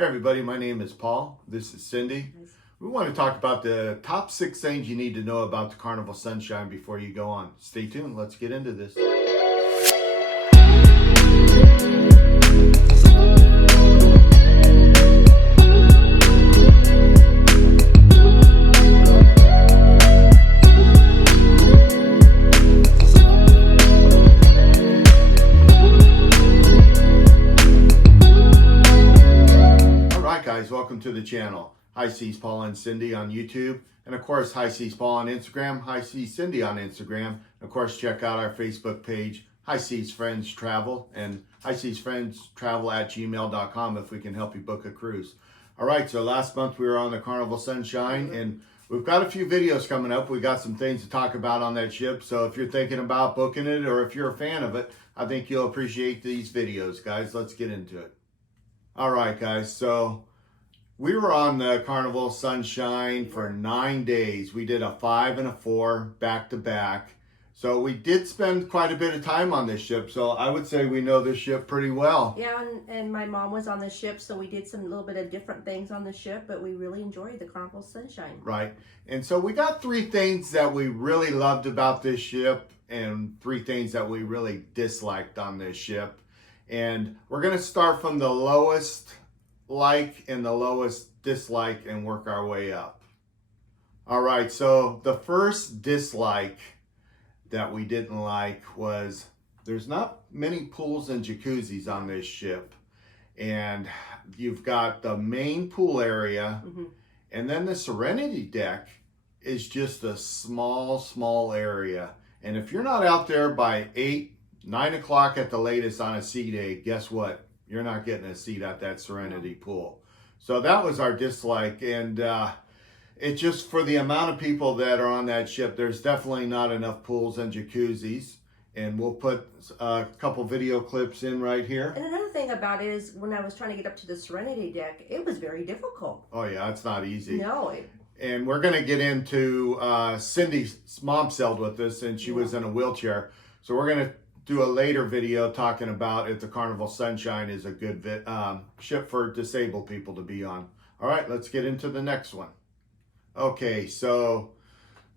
Hey everybody, my name is Paul. This is Cindy. We want to talk about the top 6 things you need to know about the Carnival Sunshine before you go on. Stay tuned. Let's get into this. Welcome to the channel. High Seas Paul and Cindy on YouTube, and of course High Seas Paul on Instagram, High Seas Cindy on Instagram. Of course, check out our Facebook page, High Seas Friends Travel, and highseasfriendstravel@gmail.com if we can help you book a cruise. All right, so last month we were on the Carnival Sunshine, and we've got a few videos coming up. We got some things to talk about on that ship, so if you're thinking about booking it or if you're a fan of it, I think you'll appreciate these videos, guys. Let's get into it. All right, guys, so we were on the Carnival Sunshine for 9 days. We did a 5 and a 4 back to back. So we did spend quite a bit of time on this ship. So I would say we know this ship pretty well. Yeah, and my mom was on the ship, so we did some little bit of different things on the ship, but we really enjoyed the Carnival Sunshine. Right. And so we got 3 things that we really loved about this ship and 3 things that we really disliked on this ship. And we're going to start from the lowest like and the lowest dislike and work our way up. All right, so the first dislike that we didn't like was there's not many pools and jacuzzis on this ship. And you've got the main pool area, and then the Serenity deck is just a small area. And if you're not out there by 8, 9 o'clock at the latest on a sea day, guess what? You're not getting a seat at that Serenity Pool. So that was our dislike. And it's just for the amount of people that are on that ship, there's definitely not enough pools and jacuzzis. And we'll put a couple video clips in right here. And another thing about it is when I was trying to get up to the Serenity deck, it was very difficult. Oh yeah, it's not easy. No. And we're going to get into Cindy's mom sailed with us, and she was in a wheelchair. So we're going to do a later video talking about if the Carnival Sunshine is a good ship for disabled people to be on. All right, let's get into the next one. Okay, so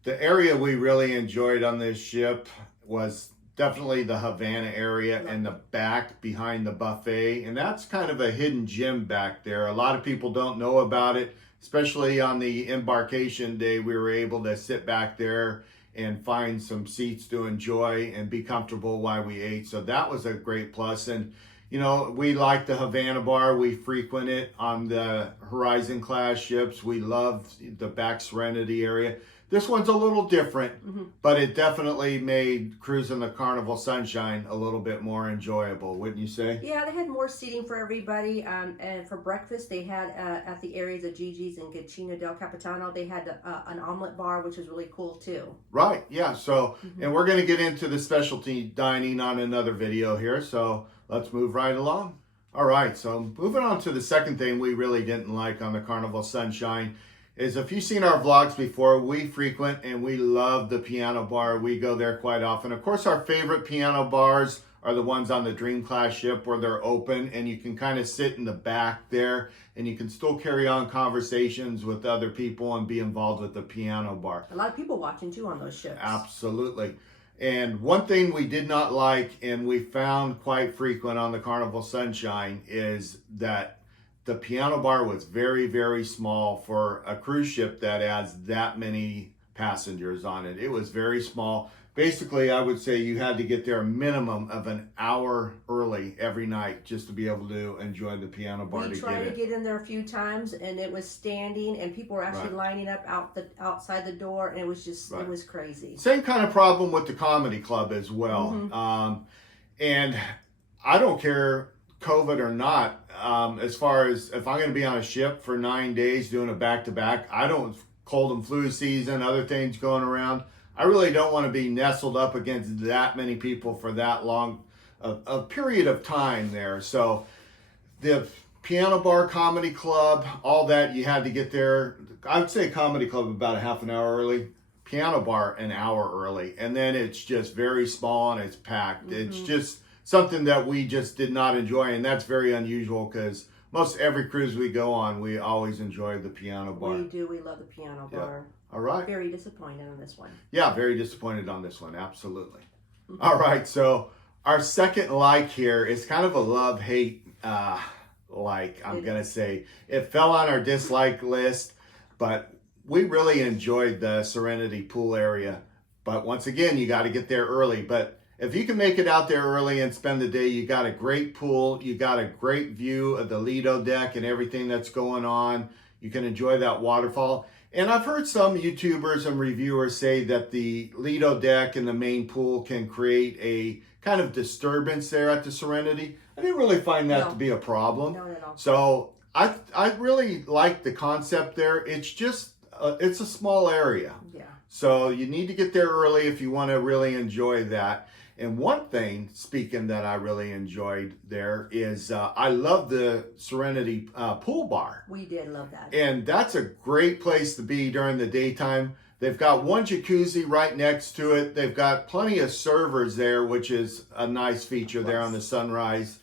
the area we really enjoyed on this ship was definitely the Havana area and the back behind the buffet. And that's kind of a hidden gem back there. A lot of people don't know about it, especially on the embarkation day. We were able to sit back there and find some seats to enjoy and be comfortable while we ate. So that was a great plus. And, you know, we like the Havana Bar. We frequent it on the Horizon class ships. We love the back Serenity area. This one's a little different, but it definitely made cruising the Carnival Sunshine a little bit more enjoyable, wouldn't you say? Yeah, they had more seating for everybody. And for breakfast, they had at the areas of Gigi's and Cucina del Capitano, they had an omelet bar, which was really cool too. Right, yeah. So, and we're going to get into the specialty dining on another video here. So let's move right along. All right, so moving on to the second thing we really didn't like on the Carnival Sunshine is if you've seen our vlogs before, we frequent and we love the piano bar. We go there quite often. Of course, our favorite piano bars are the ones on the Dream Class ship where they're open and you can kind of sit in the back there and you can still carry on conversations with other people and be involved with the piano bar. A lot of people watching too on those ships. Absolutely. And one thing we did not like and we found quite frequent on the Carnival Sunshine is that the piano bar was very, very small for a cruise ship that has that many passengers on it. It was very small. Basically, I would say you had to get there a minimum of an hour early every night just to be able to enjoy the piano bar. We tried to get in there a few times, and it was standing, and people were actually lining up outside the door, and it was just, it was crazy. Same kind of problem with the comedy club as well. And I don't care, COVID or not, as far as if I'm going to be on a ship for 9 days doing a back-to-back, I don't, cold and flu season, other things going around, I really don't want to be nestled up against that many people for that long a period of time there. So the piano bar, comedy club, all that, you had to get there. I would say comedy club about a half an hour early, piano bar an hour early, and then it's just very small and it's packed. It's just something that we just did not enjoy, and that's very unusual because most every cruise we go on, we always enjoy the piano bar. We do. We love the piano bar. All right. Very disappointed on this one. Yeah, very disappointed on this one. Absolutely. All right. So our second like here is kind of a love-hate like, I'm going to say. It fell on our dislike list, but we really enjoyed the Serenity Pool area. But once again, you got to get there early. But if you can make it out there early and spend the day, you got a great pool. You got a great view of the Lido deck and everything that's going on. You can enjoy that waterfall. And I've heard some YouTubers and reviewers say that the Lido deck and the main pool can create a kind of disturbance there at the Serenity. I didn't really find that to be a problem. No, at all. So I really like the concept there. It's just, it's a small area. Yeah. So you need to get there early if you want to really enjoy that. And one thing, speaking that I really enjoyed there is I love the Serenity Pool Bar. We did love that. And that's a great place to be during the daytime. They've got one jacuzzi right next to it. They've got plenty of servers there, which is a nice feature there on the Sunrise.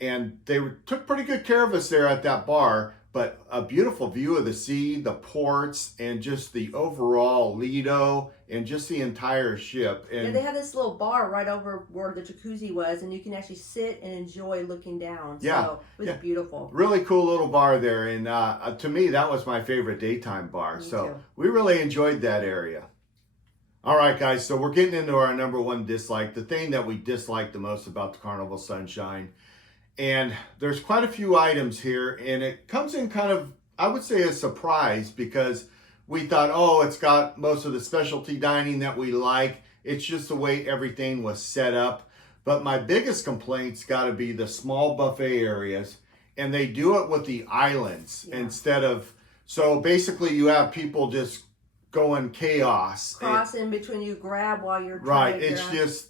And they took pretty good care of us there at that bar. But a beautiful view of the sea, the ports, and just the overall Lido, and just the entire ship. And yeah, they had this little bar right over where the jacuzzi was, and you can actually sit and enjoy looking down. Yeah, so it was beautiful. Really cool little bar there, and to me, that was my favorite daytime bar. Me so too. we really enjoyed that area. All right, guys, so we're getting into our number one dislike, the thing that we dislike the most about the Carnival Sunshine. And there's quite a few items here, and it comes in kind of, I would say, a surprise, because we thought, oh, it's got most of the specialty dining that we like. It's just the way everything was set up. But my biggest complaint's got to be the small buffet areas, and they do it with the islands instead of, so basically you have people just going chaos. Cross in between, you grab while you're right. trying to It's just,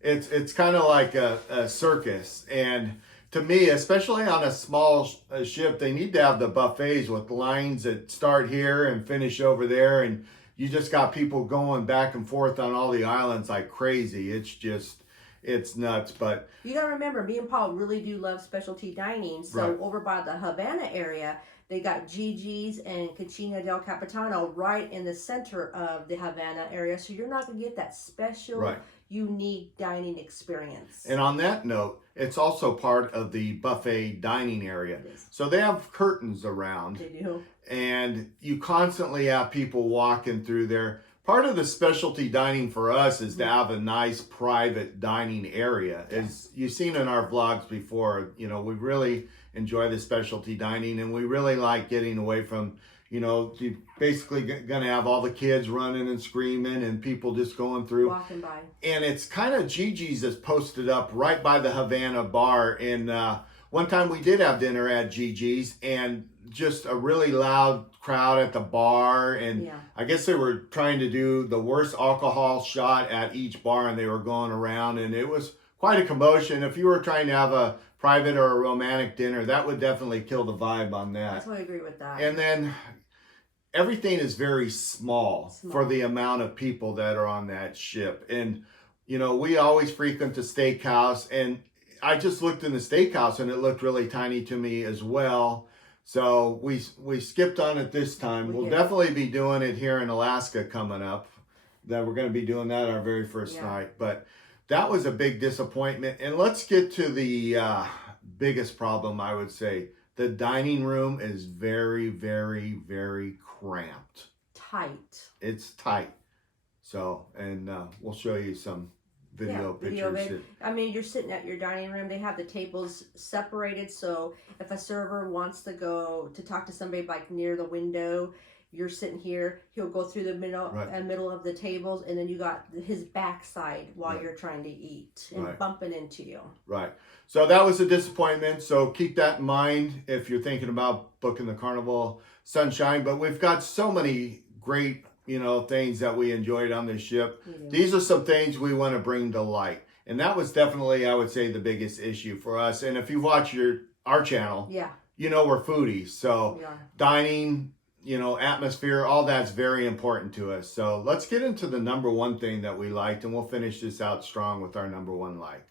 it's kind of like a circus. And to me, especially on a small ship, they need to have the buffets with lines that start here and finish over there. And you just got people going back and forth on all the islands like crazy. It's just, it's nuts. But you gotta remember, me and Paul really do love specialty dining. So over by the Havana area, they got Gigi's and Cucina del Capitano right in the center of the Havana area. So you're not gonna get that special, unique dining experience. And on that note, it's also part of the buffet dining area. So they have curtains around. They do. And you constantly have people walking through there. Part of the specialty dining for us is to have a nice private dining area. As you've seen in our vlogs before, you know, we really enjoy the specialty dining, and we really like getting away from, you know, you basically gonna have all the kids running and screaming and people just going through. Walking by. And it's kind of Gigi's is posted up right by the Havana Bar. And one time we did have dinner at Gigi's, and just a really loud crowd at the bar. And I guess they were trying to do the worst alcohol shot at each bar, and they were going around, and it was quite a commotion. If you were trying to have a private or a romantic dinner, that would definitely kill the vibe on that. I totally agree with that. And then everything is very small for the amount of people that are on that ship. And, you know, we always frequent the steakhouse, and I just looked in the steakhouse and it looked really tiny to me as well. So we skipped on it this time. We'll definitely be doing it here in Alaska coming up. That we're going to be doing that our very first night. But that was a big disappointment. And let's get to the biggest problem, I would say. The dining room is very, very, very cramped. Tight. It's tight. So, and we'll show you some video pictures. I mean, you're sitting at your dining room. They have the tables separated, so if a server wants to go to talk to somebody like near the window, you're sitting here. He'll go through the middle of the tables, and then you got his backside while you're trying to eat and bumping into you. Right. So that was a disappointment. So keep that in mind if you're thinking about booking the Carnival Sunshine. But we've got so many great, you know, things that we enjoyed on this ship. These are some things we want to bring to light. And that was definitely, I would say, the biggest issue for us. And if you watch our channel, you know we're foodies. So dining, you know, atmosphere, all that's very important to us. So let's get into the number one thing that we liked, and we'll finish this out strong with our number one like.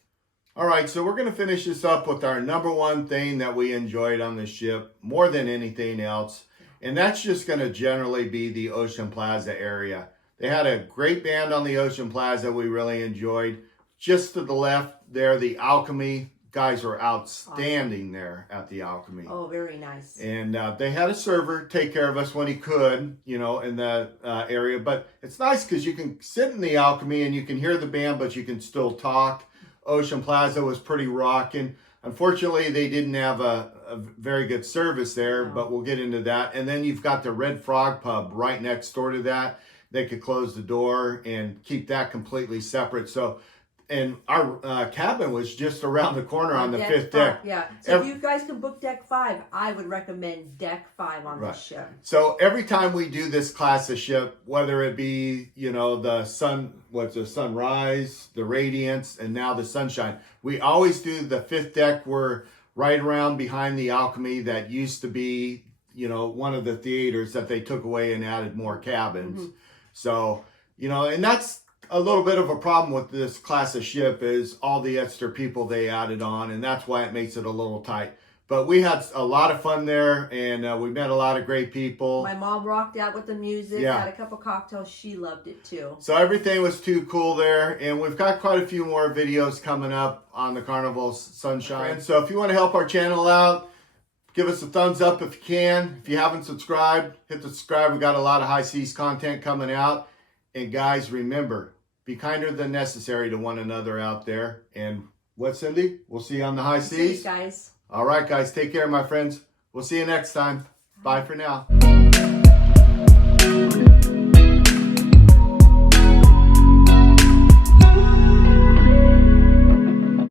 All right, so we're going to finish this up with our number one thing that we enjoyed on the ship more than anything else. And that's just going to generally be the Ocean Plaza area. They had a great band on the Ocean Plaza we really enjoyed. Just to the left there, the Alchemy. Guys were outstanding there at the Alchemy. Oh, very nice. And they had a server take care of us when he could, you know, in the area. But it's nice because you can sit in the Alchemy and you can hear the band, but you can still talk. Ocean Plaza was pretty rocking. Unfortunately, they didn't have a very good service there, but we'll get into that. And then you've got the Red Frog Pub right next door to that. They could close the door and keep that completely separate. So, and our cabin was just around the corner on the fifth deck. Yeah. So if you guys can book deck 5, I would recommend deck 5 on this ship. So every time we do this class of ship, whether it be, you know, the Sunrise, the Radiance, and now the Sunshine, we always do the fifth deck. We're right around behind the Alchemy that used to be, you know, one of the theaters that they took away and added more cabins. Mm-hmm. So, you know, and that's a little bit of a problem with this class of ship is all the extra people they added on, and that's why it makes it a little tight. But we had a lot of fun there, and we met a lot of great people. My mom rocked out with the music, had a couple cocktails. She loved it too. So everything was too cool there, and we've got quite a few more videos coming up on the Carnival Sunshine. So if you want to help our channel out, give us a thumbs up if you can. If you haven't subscribed, hit the subscribe. We got a lot of high seas content coming out. And guys, remember, be kinder than necessary to one another out there. And what, Cindy? We'll see you on the high seas. See you guys. All right, guys. Take care, my friends. We'll see you next time. Bye for now.